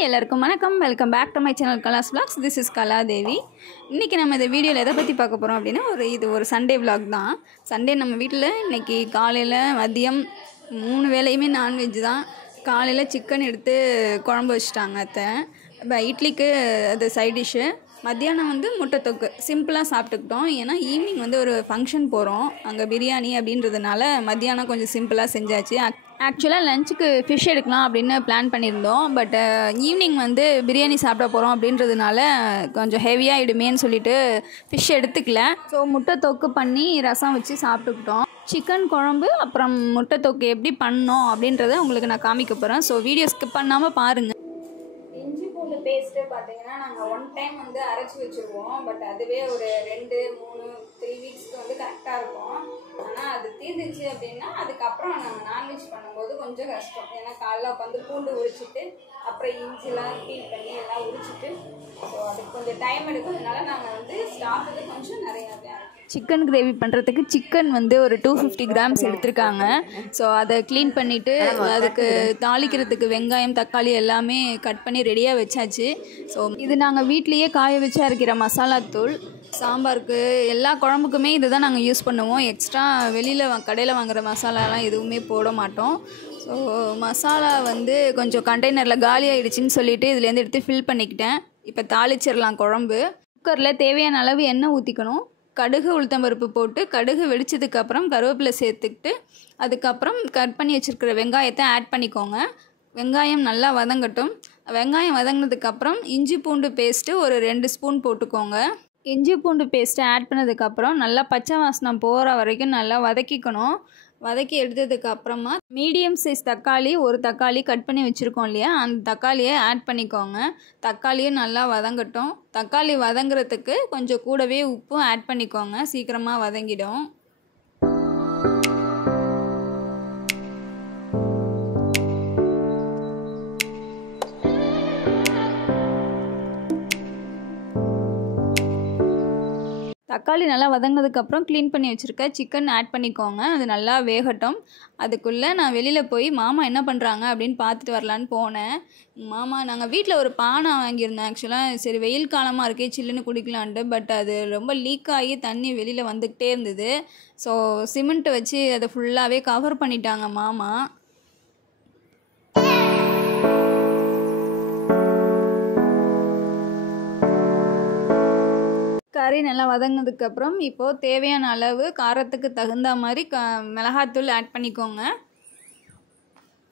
Hi எல்லாருக்கும் வணக்கம். Welcome back to my channel Kalas vlogs. This is Kaladevi. இன்றைக்கி நம்ம இந்த வீடியோவில் எதை பற்றி பார்க்க போகிறோம் அப்படின்னா இது ஒரு சண்டே vlog தான். சண்டே நம்ம வீட்டில் இன்றைக்கி காலையில் மதியம் 3 வேளையுமே நான்வெஜ் தான். காலையில் சிக்கன் எடுத்து குழம்பு வச்சுட்டாங்க அத்தை. இப்போ இட்லிக்கு அது சைட் டிஷ்ஷு. மத்தியானம் முட்டை தொக்கு சிம்பிளாக சாப்பிட்டுக்கிட்டோம். ஏன்னா ஈவினிங் ஒரு ஃபங்க்ஷன் போகிறோம், அங்கே பிரியாணி அப்படின்றதுனால மத்தியானம் கொஞ்சம் சிம்பிளாக செஞ்சாச்சு. ஆக்சுவலாக லஞ்சுக்கு ஃபிஷ் எடுக்கலாம் அப்படின்னு பிளான் பண்ணியிருந்தோம். பட் ஈவினிங் பிரியாணி சாப்பிட போகிறோம் அப்படின்றதுனால கொஞ்சம் ஹெவியாகிடுமேன்னு சொல்லிட்டு ஃபிஷ் எடுத்துக்கல. ஸோ முட்டை தொக்கு பண்ணி ரசம் வச்சு சாப்பிட்டுக்கிட்டோம். சிக்கன் குழம்பு அப்புறம் முட்டை தொக்கு எப்படி பண்ணோம் அப்படின்றத உங்களுக்கு நான் காமிக்க போகிறேன். ஸோ வீடியோ ஸ்கிப் பண்ணாமல் பாருங்கள். இஞ்சி பூண்டு பேஸ்ட்டு பார்த்தீங்கன்னா நாங்கள் ஒன் டைம் அரைச்சி வச்சுருவோம். பட் அதுவே ஒரு 2-3-3 வீக்ஸ்க்கு கரெக்டாக இருக்கும். ஆனால் அது தீர்ந்துச்சு அப்படின்னா அதுக்கப்புறம் நாங்கள் நான்வெஜ் பண்ணும்போது கொஞ்சம் கஷ்டம். ஏன்னா காலைல உட்காந்து பூண்டு உரிச்சிட்டு அப்புறம் இஞ்சிலாம் பீல் பண்ணி எல்லாம் உரிச்சிட்டு ஸோ அதுக்கு கொஞ்சம் டைம் எடுக்கும். அதனால நாங்கள் ஸ்டாஃபுக்கு கொஞ்சம் நிறையா சிக்கன் கிரேவி பண்ணுறதுக்கு சிக்கன் ஒரு 250 கிராம்ஸ் எடுத்திருக்காங்க. ஸோ அதை க்ளீன் பண்ணிவிட்டு அதுக்கு தாளிக்கிறதுக்கு வெங்காயம் தக்காளி எல்லாமே கட் பண்ணி ரெடியாக வச்சாச்சு. ஸோ இது நாங்கள் வீட்லேயே காய வச்சு அரைக்கிற மசாலாத்தூள். சாம்பாருக்கு எல்லா குழம்புக்குமே இது தான் நாங்கள் யூஸ் பண்ணுவோம். எக்ஸ்ட்ரா வெளியில் கடையில் வாங்குகிற மசாலாலாம் எதுவுமே போட மாட்டோம். ஸோ மசாலா கொஞ்சம் கண்டெய்னரில் காலி ஆகிடுச்சின்னு சொல்லிவிட்டு இதுலேருந்து எடுத்து ஃபில் பண்ணிக்கிட்டேன். இப்போ தாளிச்சிடலாம் குழம்பு. குக்கரில் தேவையான அளவு எண்ணெய் ஊற்றிக்கணும். கடுகு உளுத்தம்பருப்பு போட்டு கடுகு வெடிச்சதுக்கப்புறம் கருவேப்பிலை சேர்த்துக்கிட்டு அதுக்கப்புறம் கட் பண்ணி வச்சுருக்கிற வெங்காயத்தை ஆட் பண்ணிக்கோங்க. வெங்காயம் நல்லா வதங்கட்டும். வெங்காயம் வதங்கினதுக்கப்புறம் இஞ்சி பூண்டு பேஸ்ட்டு ஒரு 2 ஸ்பூன் போட்டுக்கோங்க. இஞ்சி பூண்டு பேஸ்ட்டை ஆட் பண்ணதுக்கப்புறம் நல்லா பச்சை வாசனம் போகிற வரைக்கும் நல்லா வதக்கிக்கணும். வதக்கி எடுத்ததுக்கப்புறமா மீடியம் சைஸ் தக்காளி, ஒரு தக்காளி கட் பண்ணி வச்சுருக்கோம் இல்லையா, அந்த தக்காளியை ஆட் பண்ணிக்கோங்க. தக்காளியை நல்லா வதங்கட்டும். தக்காளி வதங்குறதுக்கு கொஞ்சம் கூடவே உப்பும் ஆட் பண்ணிக்கோங்க, சீக்கிரமாக வதங்கிடும். தக்காளி நல்லா வதங்கினதுக்கப்புறம் க்ளீன் பண்ணி வச்சுருக்க சிக்கன் ஆட் பண்ணிக்கோங்க. அது நல்லா வேகட்டும். அதுக்குள்ளே நான் வெளியில் போய் மாமா என்ன பண்ணுறாங்க அப்படின்னு பார்த்துட்டு வரலான்னு போனேன். மாமா நாங்கள் வீட்டில் ஒரு பானை வாங்கியிருந்தோம். ஆக்சுவலாக சரி வெயில் காலமாக இருக்கே சில்லுன்னு குடிக்கலான்ட்டு. பட் அது ரொம்ப லீக் ஆகி தண்ணி வெளியில் வந்துக்கிட்டே இருந்தது. ஸோ சிமெண்ட்டை வச்சு அதை ஃபுல்லாகவே கவர் பண்ணிட்டாங்க மாமா. கறி நல்லா வதங்கினதுக்கப்புறம் இப்போது தேவையான அளவு காரத்துக்கு தகுந்த மாதிரி மிளகாத்தூள் ஆட் பண்ணிக்கோங்க.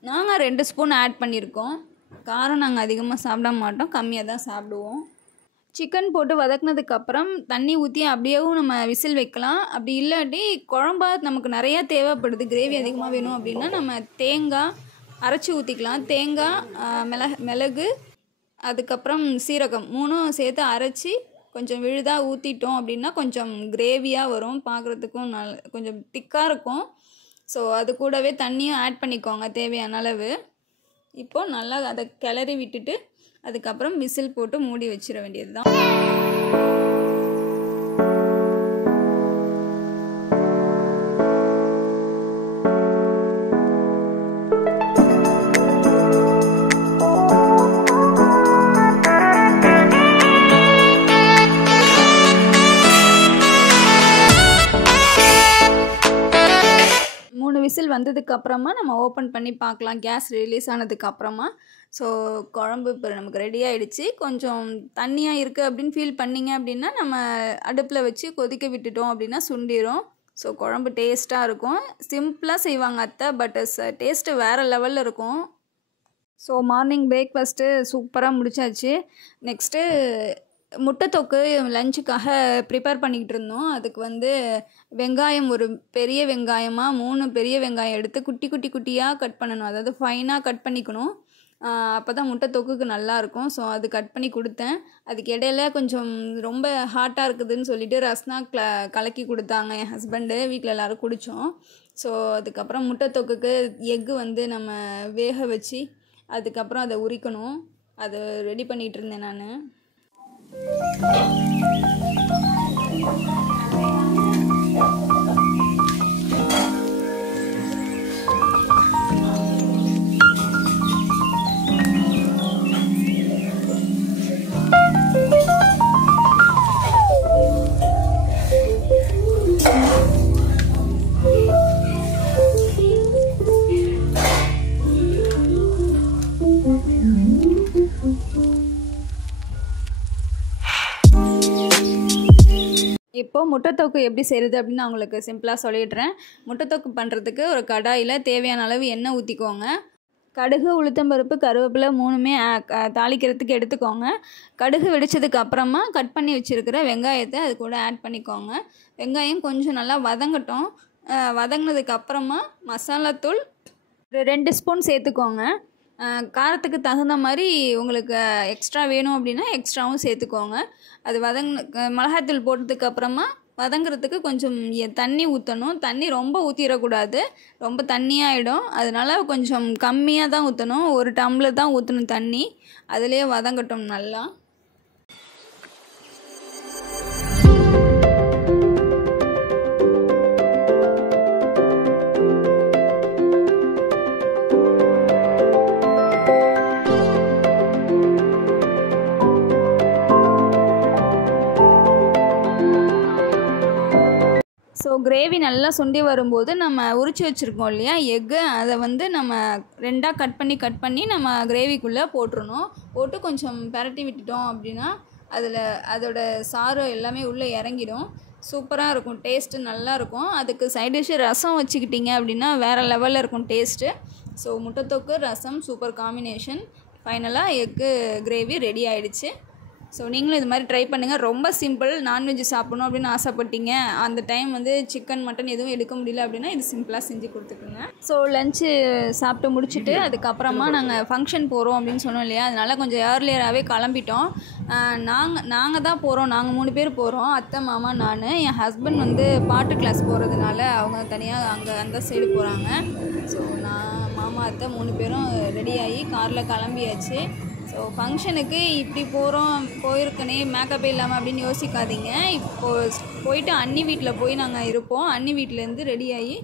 நாங்கள் 2 ஸ்பூன் ஆட் பண்ணியிருக்கோம். காரம் நாங்கள் அதிகமாக சாப்பிட மாட்டோம், கம்மியாக தான் சாப்பிடுவோம். சிக்கன் போட்டு வதக்கினதுக்கப்புறம் தண்ணி ஊற்றி அப்படியேவும் நம்ம விசில் வைக்கலாம். அப்படி இல்லாட்டி குழம்பா நமக்கு நிறையா தேவைப்படுது, கிரேவி அதிகமாக வேணும் அப்படின்னா நம்ம தேங்காய் அரைச்சி ஊற்றிக்கலாம். தேங்காய், மிளகு, அதுக்கப்புறம் சீரகம் 3ம் சேர்த்து அரைச்சி கொஞ்சம் விழுதாக ஊற்றிட்டோம் அப்படின்னா கொஞ்சம் கிரேவியாக வரும், பார்க்குறதுக்கும் கொஞ்சம் திக்காக இருக்கும். ஸோ அது கூடவே தண்ணியும் ஆட் பண்ணிக்கோங்க தேவையான அளவு. இப்போது நல்லா அதை கிளறி விட்டுட்டு அதுக்கப்புறம் விசில் போட்டு மூடி வச்சிட வேண்டியது தான். விசில் வந்ததுக்கப்புறமா நம்ம ஓப்பன் பண்ணி பார்க்கலாம், கேஸ் ரிலீஸ் ஆனதுக்கப்புறமா. ஸோ குழம்பு இப்போ நமக்கு ரெடி ஆகிடுச்சு. கொஞ்சம் தண்ணியாக இருக்குது அப்படின்னு ஃபீல் பண்ணிங்க அப்படின்னா நம்ம அடுப்பில் வச்சு கொதிக்க விட்டுட்டோம் அப்படின்னா சுண்டிடும். ஸோ குழம்பு டேஸ்ட்டாக இருக்கும். சிம்பிளாக செய்வாங்க அத்தை, பட் டேஸ்ட்டு வேறு லெவலில் இருக்கும். ஸோ மார்னிங் பிரேக்ஃபாஸ்ட்டு சூப்பராக முடிச்சாச்சு. நெக்ஸ்ட்டு முட்டை தொக்கு லஞ்சுக்காக ப்ரிப்பேர் பண்ணிக்கிட்டு இருந்தோம். அதுக்கு வெங்காயம் ஒரு பெரிய வெங்காயமாக 3 பெரிய வெங்காயம் எடுத்து குட்டியாக கட் பண்ணணும். அதாவது ஃபைனாக கட் பண்ணிக்கணும். அப்போ தான் முட்டை தொக்குக்கு நல்லாயிருக்கும். ஸோ அது கட் பண்ணி கொடுத்தேன். அதுக்கு இடையில கொஞ்சம் ரொம்ப ஹாட்டாக இருக்குதுன்னு சொல்லிட்டு ரஸ்னா கலக்கி கொடுத்தாங்க என் ஹஸ்பண்டு. வீட்டில் எல்லோரும் குடித்தோம். ஸோ அதுக்கப்புறம் முட்டை தொக்குக்கு எக்கு நம்ம வேக வச்சு அதுக்கப்புறம் அதை உரிக்கணும். அதை ரெடி பண்ணிகிட்டு இருந்தேன் நான். இப்போது முட்டைத்தொக்கு எப்படி செய்கிறது அப்படின்னு நான் உங்களுக்கு சிம்பிளாக சொல்லிடுறேன். முட்டைத்தொக்கு பண்ணுறதுக்கு ஒரு கடாயில் தேவையான அளவு எண்ணெய் ஊற்றிக்கோங்க. கடுகு, உளுத்தம்பருப்பு, கருவேப்பிலை 3மே தாளிக்கிறதுக்கு எடுத்துக்கோங்க. கடுகு வெடித்ததுக்கு அப்புறமா கட் பண்ணி வச்சுருக்கிற வெங்காயத்தை அது கூட ஆட் பண்ணிக்கோங்க. வெங்காயம் கொஞ்சம் நல்லா வதங்கட்டும். வதங்கினதுக்கு அப்புறமா மசாலாத்தூள் ஒரு 2 ஸ்பூன் சேர்த்துக்கோங்க. காரத்துக்கு தகுந்த மாதிரி உங்களுக்கு எக்ஸ்ட்ரா வேணும் அப்படின்னா எக்ஸ்ட்ராவும் சேர்த்துக்கோங்க. அது மிளகாத்தூள் போட்டதுக்கப்புறமா வதங்கிறதுக்கு கொஞ்சம் தண்ணி ஊற்றணும். தண்ணி ரொம்ப ஊற்றிடக்கூடாது, ரொம்ப தண்ணியாகிடும். அதனால கொஞ்சம் கம்மியாக தான் ஊற்றணும். 1 டம்ளர் தான் ஊற்றணும் தண்ணி. அதிலே வதங்கட்டும் நல்லா. ஸோ கிரேவி நல்லா சுண்டி வரும்போது நம்ம உரித்து வச்சுருக்கோம் இல்லையா எக்கு, அதை நம்ம 2ஆக கட் பண்ணி நம்ம கிரேவிக்குள்ளே போட்டுறணும். போட்டு கொஞ்சம் பரட்டி விட்டுட்டோம் அப்படின்னா அதோட சாறு எல்லாமே உள்ளே இறங்கிடும். சூப்பராக இருக்கும், டேஸ்ட்டு நல்லாயிருக்கும். அதுக்கு சைட் டிஷ்ஷு ரசம் வச்சுக்கிட்டிங்க அப்படின்னா வேறு லெவலில் இருக்கும் டேஸ்ட்டு. ஸோ முட்டைத்தொக்கு ரசம் சூப்பர் காம்பினேஷன். ஃபைனலாக எக்கு கிரேவி ரெடி ஆகிடுச்சு. ஸோ நீங்களும் இது மாதிரி ட்ரை பண்ணுங்கள். ரொம்ப சிம்பிள். நான்வெஜ் சாப்பிடணும் அப்படின்னு ஆசைப்பட்டீங்க, அந்த டைம் சிக்கன் மட்டன் எதுவும் எடுக்க முடியல அப்படின்னா இது சிம்பிளாக செஞ்சு கொடுத்துக்குங்க. ஸோ லஞ்சு சாப்பிட்டு முடிச்சுட்டு அதுக்கப்புறமா நாங்கள் ஃபங்க்ஷன் போகிறோம் அப்படின்னு சொன்னோம் இல்லையா, அதனால் கொஞ்சம் ஏர்லியராகவே கிளம்பிட்டோம். நாங்கள் தான் போகிறோம், நாங்கள் 3 பேர் போகிறோம். அத்தை, மாமா, நான். என் ஹஸ்பண்ட் பாட்டு கிளாஸ் போகிறதுனால அவங்க தனியாக அந்த சைடு போகிறாங்க. ஸோ நான், மாமா, அத்தை 3 பேரும் ரெடியாகி காரில் கிளம்பியாச்சு. ஸோ ஃபங்க்ஷனுக்கு இப்படி போயிருக்கனே மேக்கப்பே இல்லாமல் அப்படின்னு யோசிக்காதீங்க. இப்போது போயிட்டு அண்ணி வீட்டில் போய் நாங்கள் இருப்போம். அண்ணி வீட்டிலேருந்து ரெடியாகி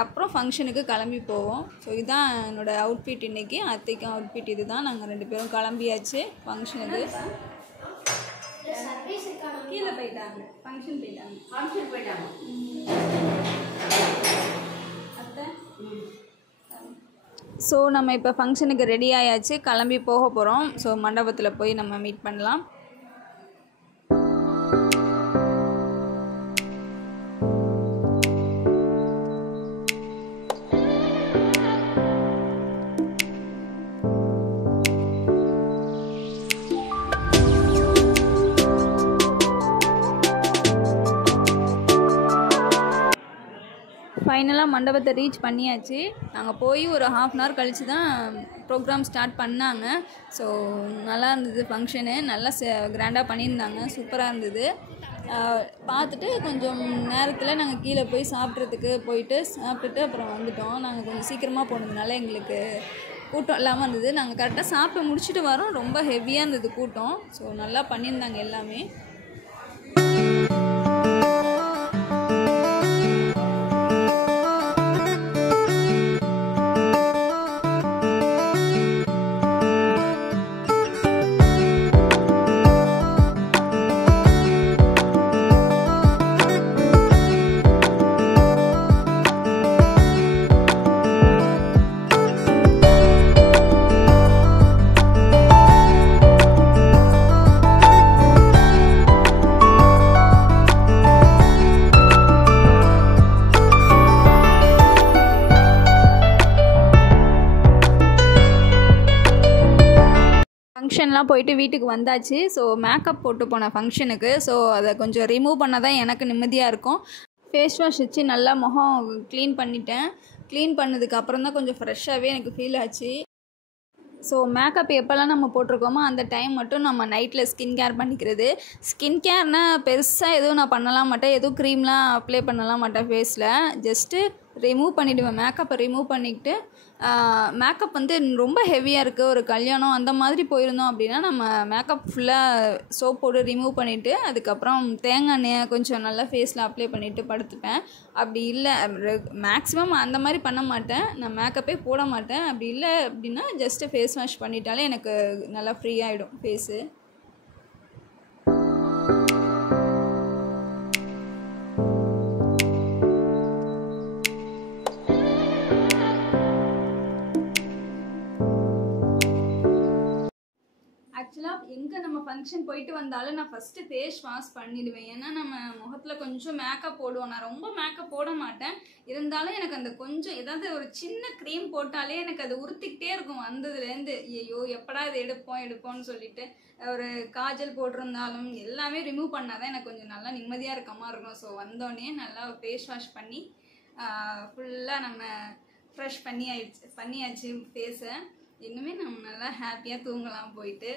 அப்புறம் ஃபங்க்ஷனுக்கு கிளம்பி போவோம். ஸோ இதுதான் என்னோடய அவுட்ஃபிட் இன்றைக்கி. அத்தைக்கும் அவுட்ஃபிட் இது தான். நாங்கள் 2 பேரும் கிளம்பியாச்சு ஃபங்க்ஷனுக்கு. கீழே போயிட்டாங்க, ஃபங்க்ஷன் போயிட்டாங்க. அத்தை ஸோ நம்ம இப்போ ஃபங்க்ஷனுக்கு ரெடி ஆயாச்சு, கிளம்பி போக போகிறோம். ஸோ மண்டபத்தில் போய் நம்ம மீட் பண்ணலாம். ஃபைனலாக மண்டபத்தை ரீச் பண்ணியாச்சு. நாங்கள் போய் ஒரு 1/2 hour கழித்து தான் ப்ரோக்ராம் ஸ்டார்ட் பண்ணாங்க. ஸோ நல்லா இருந்தது ஃபங்க்ஷனு. நல்லா கிராண்டாக பண்ணியிருந்தாங்க, சூப்பராக இருந்தது. பார்த்துட்டு கொஞ்சம் நேரத்தில் நாங்கள் கீழே போய் சாப்பிட்டுட்டு அப்புறம் வந்துட்டோம். நாங்கள் கொஞ்சம் சீக்கிரமாக போனதுனால எங்களுக்கு கூட்டம் இல்லாமல் இருந்தது. நாங்கள் கரெக்டாக சாப்பிட்டு முடிச்சுட்டு வரோம், ரொம்ப ஹெவியாக இருந்தது கூட்டம். ஸோ நல்லா பண்ணியிருந்தாங்க எல்லாமே. ஃபங்க்ஷன்லாம் போயிட்டு வீட்டுக்கு வந்தாச்சு. ஸோ மேக்கப் போட்டு போன ஃபங்க்ஷனுக்கு. ஸோ அதை கொஞ்சம் ரிமூவ் பண்ணால் தான் எனக்கு நிம்மதியாக இருக்கும். ஃபேஸ் வாஷ் வச்சு நல்லா முகம் க்ளீன் பண்ணிட்டேன். க்ளீன் பண்ணதுக்கு அப்புறம் தான் கொஞ்சம் ஃப்ரெஷ்ஷாகவே எனக்கு ஃபீல் ஆச்சு. ஸோ மேக்கப் எப்போல்லாம் நம்ம போட்டிருக்கோமோ அந்த டைம் மட்டும் நம்ம நைட்டில் ஸ்கின் கேர் பண்ணிக்கிறது. ஸ்கின் கேர்னால் பெருசாக எதுவும் நான் பண்ணலாம் மாட்டேன், எதுவும் க்ரீம்லாம் அப்ளை பண்ணலாம் மாட்டேன் ஃபேஸில். ஜஸ்ட்டு ரிமூவ் பண்ணிவிடுவேன், மேக்கப்பை ரிமூவ் பண்ணிக்கிட்டு. மேக்கப் ரொம்ப ஹெவியாக இருக்குது, ஒரு கல்யாணம் அந்த மாதிரி போயிருந்தோம் அப்படின்னா நம்ம மேக்கப் ஃபுல்லாக சோப் போட்டு ரிமூவ் பண்ணிவிட்டு அதுக்கப்புறம் தேங்காய் எண்ணெயை கொஞ்சம் நல்லா ஃபேஸில் அப்ளை பண்ணிவிட்டு படுத்துப்பேன். அப்படி இல்லை, மேக்ஸிமம் அந்த மாதிரி பண்ண மாட்டேன், நான் மேக்கப்பே போட மாட்டேன். அப்படி இல்லை அப்படின்னா ஜஸ்ட்டு ஃபேஸ் வாஷ் பண்ணிட்டாலே எனக்கு நல்லா ஃப்ரீ ஆகிடும் ஃபேஸு. ஆக்சுவலாக எங்கே நம்ம ஃபங்க்ஷன் போயிட்டு வந்தாலும் நான் ஃபஸ்ட்டு ஃபேஸ் வாஷ் பண்ணிடுவேன். ஏன்னா நம்ம முகத்தில் கொஞ்சம் மேக்கப் போடுவோம். நான் ரொம்ப மேக்கப் போட மாட்டேன். இருந்தாலும் எனக்கு அந்த கொஞ்சம் ஏதாவது ஒரு சின்ன க்ரீம் போட்டாலே எனக்கு அது உறுத்திக்கிட்டே இருக்கும் வந்ததுலேருந்து. ஐயோ எப்படா இது எடுப்போம்னு சொல்லிட்டு ஒரு காஜல் போட்டிருந்தாலும் எல்லாமே ரிமூவ் பண்ணாதான் எனக்கு கொஞ்சம் நல்லா நிம்மதியாக இருக்க மாதிரி இருக்கும். ஸோ வந்தோடனே நல்லா ஃபேஸ் வாஷ் பண்ணி ஃபுல்லாக நம்ம ஃப்ரெஷ் பண்ணியாச்சு ஃபேஸை. இன்னுமே நம்ம நல்லா ஹாப்பியாக தூங்கலாம் போயிட்டு.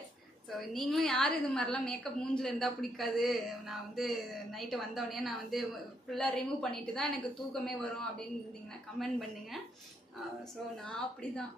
ஸோ நீங்களும் யார் இது மாதிரிலாம் மேக்கப் மூஞ்சில் இருந்தால் பிடிக்காது, நான் வந்து நைட்டு வந்தோடனே நான் வந்து ஃபுல்லாக ரிமூவ் பண்ணிட்டு தான் எனக்கு தூக்கமே வரும் அப்படின்னு இருந்தீங்கன்னா கமெண்ட் பண்ணுங்கள். ஸோ நான் அப்படி தான்